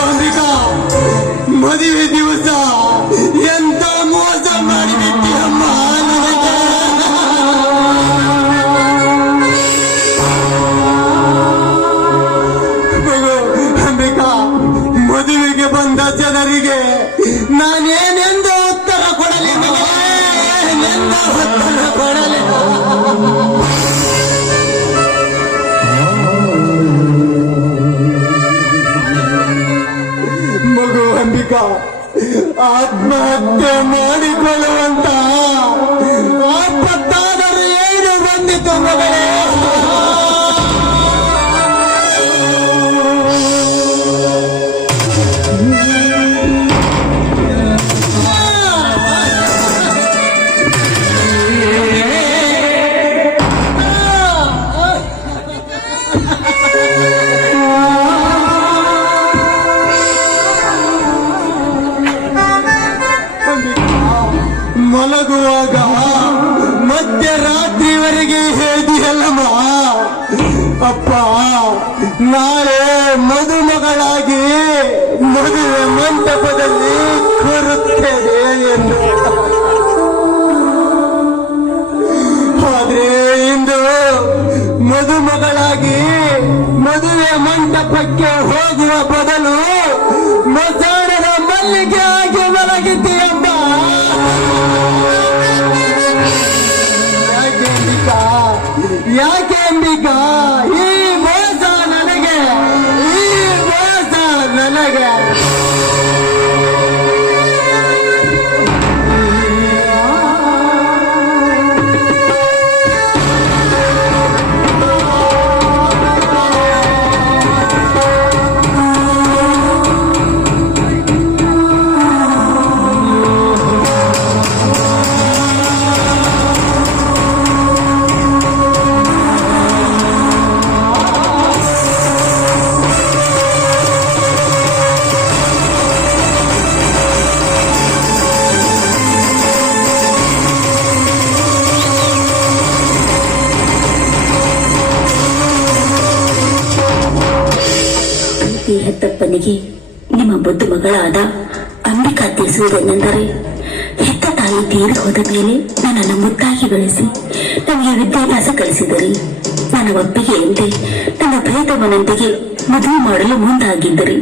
ಅಂಬಿಕಾ ಮದುವೆ ದಿವಸ ಅಂಬಿಕಾ ಆತ್ಮಹತ್ಯೆ ಮಾಡಿಕೊಳ್ಳುವಂತ ಆಪತ್ತಾದರೂ ಏನು ಬಂದಿತು ಮಗಳೇ? ಮಲಗುವಾಗ ಮಧ್ಯರಾತ್ರಿವರೆಗೆ ಹೇಳಿದೆಯಲ್ಲಮ್ಮ ಅಪ್ಪ, ನಾಳೆ ಮದುಮಗಳಾಗಿ ಮದುವೆ ಮಂಟಪದಲ್ಲಿ ಕೂರುತ್ತೇನೆ ಎಂದು. ಆದ್ರೆ ಇಂದು ಮದುಮಗಳಾಗಿ ಮದುವೆ ಮಂಟಪಕ್ಕೆ ಈ ಹೆತ್ತಪ್ಪನಿಗೆ ನಿಮ್ಮ ಬುದ್ಧ ಮಗಳಾದ ಅಂಬಿಕಾ ತಿಳಿಸುವುದೇನೆಂದರೆ ಹೆತ್ತ ತಾಯಿ ತೀರಿ ಹೋದ ಮೇಲೆ ನನ್ನನ್ನು ಮುದ್ದಾಗಿ ಬೆಳೆಸಿ ನನಗೆ ವಿದ್ಯಾಭ್ಯಾಸ ಕಲಿಸಿದರು. ನನ್ನ ಒಪ್ಪಿಗೆಯಂತೆ ನನ್ನ ಪ್ರೇತವನೊಂದಿಗೆ ಮದುವೆ ಮಾಡಲು ಮುಂದಾಗಿದ್ದರು.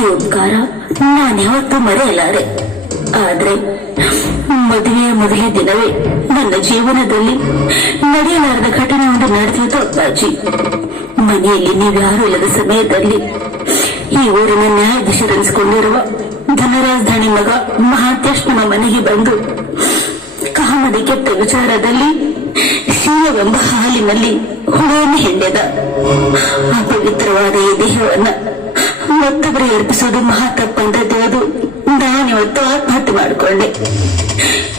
ಈ ಉಪಕಾರ ನಾನ್ಯಾವತ್ತೂ ಮರೆಯಲಾರೆ. ಆದರೆ ಮದುವೆಯ ಮೊದಲ ದಿನವೇ ನನ್ನ ಜೀವನದಲ್ಲಿ ನಡೆಯಲಾರದ ಘಟನೆ ಒಂದು ನಡೆದಿತ್ತು ಅಪ್ಪಾಜಿ. ಮನೆಯಲ್ಲಿ ನೀವ್ಯಾರು ಇಲ್ಲದ ಸಮಯದಲ್ಲಿ ಈ ಊರಿನ ನ್ಯಾಯಾಧೀಶರೆನಿಸಿಕೊಂಡಿರುವ ಧನರಾಜಧಾನಿ ಮಗ ಮಹಾತ್ಯಶ್ವನ ಮನೆಗೆ ಬಂದು ಕಾಮದಿ ಕೆಟ್ಟ ವಿಚಾರದಲ್ಲಿ ಶಿವವೆಂಬ ಹಾಲಿನಲ್ಲಿ ಹುಳವನ್ನು ಹಿಂಡೆದ. ಅಪವಿತ್ರವಾದ ಈ ದೇಹವನ್ನ ಮತ್ತೊಬ್ಬರಿಗೆ ಅರ್ಪಿಸೋದು ಮಹಾ ತಪ್ಪಂತ ತಿಳಿದು ನಾನಿವತ್ತು ಆತ್ಮಹತ್ಯೆ ಮಾಡಿಕೊಂಡೆ.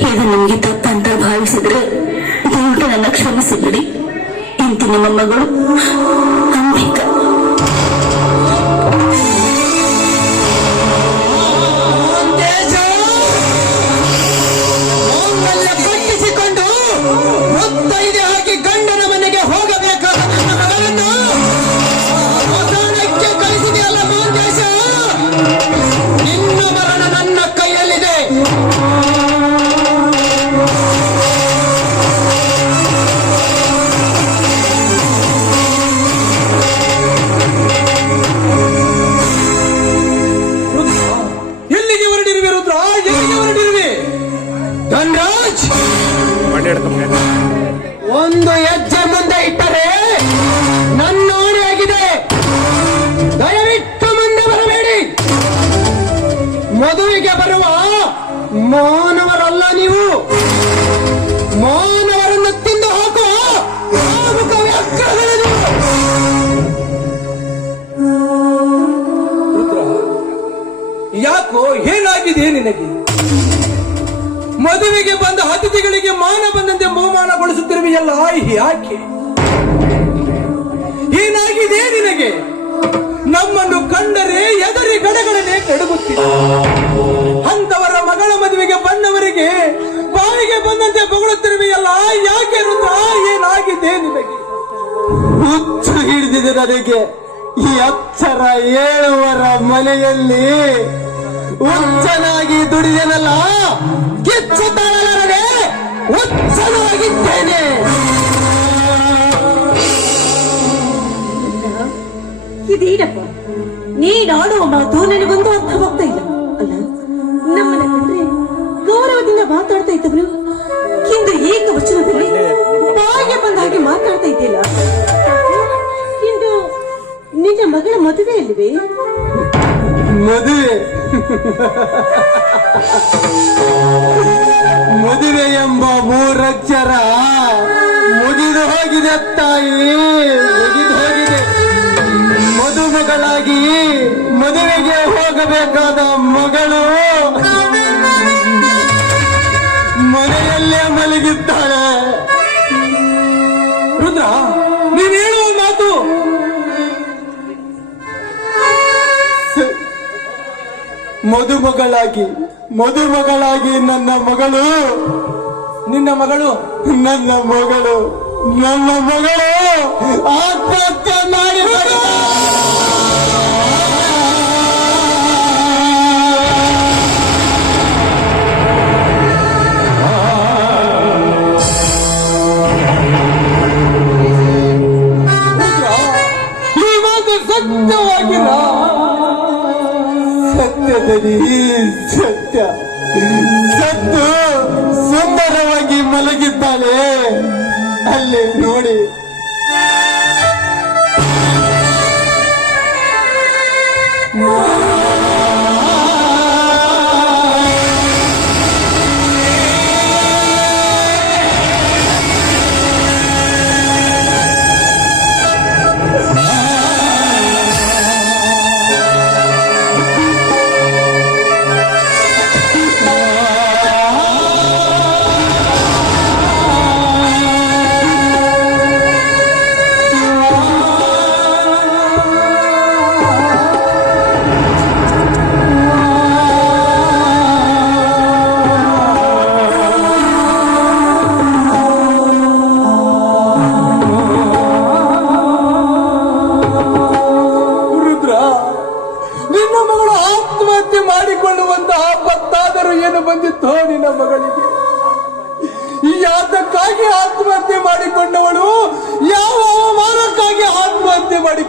ಇದು ನಿಮ್ಗೆ ತಪ್ಪಂತ ಭಾವಿಸಿದ್ರೆ ದಯವಿಟ್ಟು ನನ್ನ ಕ್ಷಮಿಸಿಬಿಡಿ ಇಂತಿ ನಿಮ್ಮ ಮಗಳು ಅಂಬಿಕಾ. ಒಂದು ಹೆಜ್ಜೆ ಮುಂದೆ ಇಟ್ಟರೆ ನನ್ನ ಆಗಿದೆ. ದಯವಿಟ್ಟು ಮುಂದೆ ಬರಬೇಡಿ. ಮದುವೆಗೆ ಬರುವ ಮಾನವರಲ್ಲ ನೀವು. ಮಾನವರನ್ನು ತಿಂದು ಹಾಕುವ ಯಾಕೋ ಏನಾಗಿದೆ ನಿನಗೆ? ಮದುವೆಗೆ ಬಂದ ಅತಿಥಿಗಳಿಗೆ ಮಾನ ಬಂದಂತೆ ಬಹುಮಾನಗೊಳಿಸುತ್ತಿರುವೆಯಲ್ಲ ಆಕೆ ಏನಾಗಿದೆ ನಿನಗೆ? ನಮ್ಮನ್ನು ಕಂಡರೆ ಎದರಿ ಗಡಗಡನೆ ಕಡಗುತ್ತಿದೆ. ಅಂತವರ ಮಗಳ ಮದುವೆಗೆ ಬಂದವರಿಗೆ ಬಾವಿಗೆ ಬಂದಂತೆ ಬೊಗಳುತ್ತಿರುವೆಯಲ್ಲ ಯಾಕೆ ರುದ್ರ? ಏನಾಗಿದೆ ನಿನಗೆ? ಹುಚ್ಚು ಹಿಡಿದಿದೆ ನನಗೆ. ಈ ಅಕ್ಷರ ಏಳುವರ ಮನೆಯಲ್ಲಿ ಹುಚ್ಚನಾಗಿ ದುಡಿದೆನಲ್ಲ, ಕಿಚ್ಚು ತಾಳಲಾರದೆ ಹುಚ್ಚನಾಗಿದ್ದೇನೆ ಇದೇನಪ್ಪ ನೀನಾಡುವ ಮಾತು ನನಗೊಂದು ಅರ್ಥವಾಗ್ತಾ ಇಲ್ಲ. ಅಲ್ಲ, ನಮ್ಮನ್ನ ಕಂಡ್ರೆ ಗೌರವದಿಂದ ಮಾತಾಡ್ತಾ ಇದ್ದವರು ಇಂದು ಏಕವಚನದಲ್ಲಿ ಬಾಯಿಗೆ ಬಂದ ಹಾಗೆ ಮಾತಾಡ್ತಾ ಇದ್ದಿಲ್ಲ ಇಂದು ನಿನ್ನ ಮಗಳ ಮದುವೆ ಅಲ್ವೇ? ಮದುವೆ. ಮದುವೆ ಎಂಬ ಮೂರಕ್ಷರ ಮುಗಿದು ಹೋಗಿದೆ ತಾಯಿ. ಮುಗಿದು ಹೋಗಿದೆ. ಮದುಮಗಳಾಗಿ ಮದುವೆಗೆ ಹೋಗಬೇಕಾದ ಮಗಳು ಮದುಮಗಳಾಗಿ ಮದುಮಗಳಾಗಿ ನನ್ನ ಮಗಳು. ನಿನ್ನ ಮಗಳು? ನನ್ನ ಮಗಳು. ನನ್ನ ಮಗಳು. ಆತ್ಮಹತ್ಯೆ ಮಾಡಿ ಸತ್ಯದಲ್ಲಿ ಸತ್ಯ. ಸತ್ತು ಸುಂದರವಾಗಿ ಮಲಗಿದ್ದಾಳೆ. ಅಲ್ಲಿ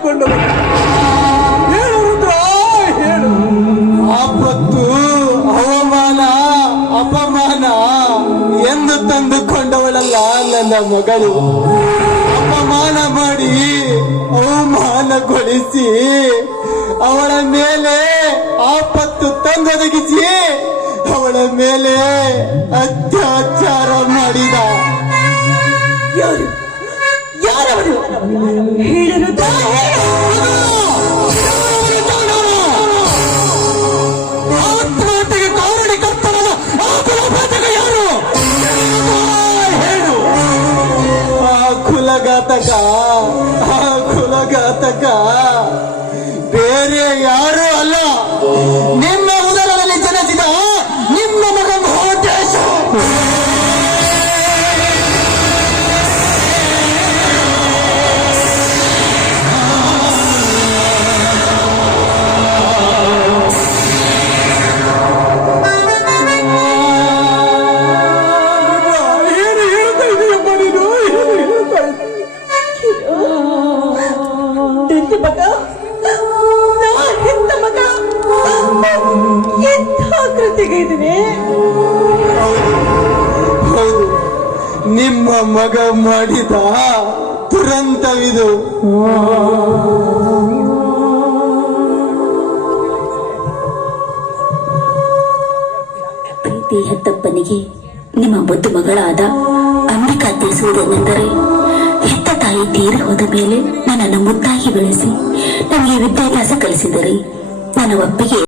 ಮಾಡಿಕೊಂಡವಳು ಹೇಳು ಹೇಳು. ಆಪತ್ತು ಅವಮಾನ, ಅಪಮಾನ ಎಂದು ತಂದುಕೊಂಡವಳಲ್ಲ ನನ್ನ ಮಗಳು. ಅಪಮಾನ ಮಾಡಿ, ಅವಮಾನಗೊಳಿಸಿ, ಅವಳ ಮೇಲೆ ಆಪತ್ತು ತಂದೊದಗಿಸಿ, ಅವಳ ಮೇಲೆ ಅತ್ಯಾಚಾರ ಮಾಡಿದ. ಯಾರು? ಯಾರವರು? Yes. ನನ್ನ ಮಗ? ನಾ ಹೆತ್ತ ಮಗ? ಎಂಥ ಕೃತಿಗೆ ಇದೀನಿ ಹೌದು ನಿಮ್ಮ ಮಗ ಮಾಡಿದ ದುರಂತವಿದು. ಪ್ರೀತಿ ಹೆತ್ತಪ್ಪನಿಗೆ ನಿಮ್ಮ ಮುದ್ದು ಮಗಳಾದ ಅಂಬಿಕಾ ತಿಳಿಸುವುದೇನೆಂದರೆ ತಾಯಿ ತೀರಿ ಹೋದ ಮೇಲೆ ನನ್ನನ್ನು ಮುದ್ದಾಗಿ ಬೆಳೆಸಿ ನನಗೆ ವಿದ್ಯಾಭ್ಯಾಸ ಕಲಿಸಿದರೆ. ನನ್ನ ಒಪ್ಪಿಗೆ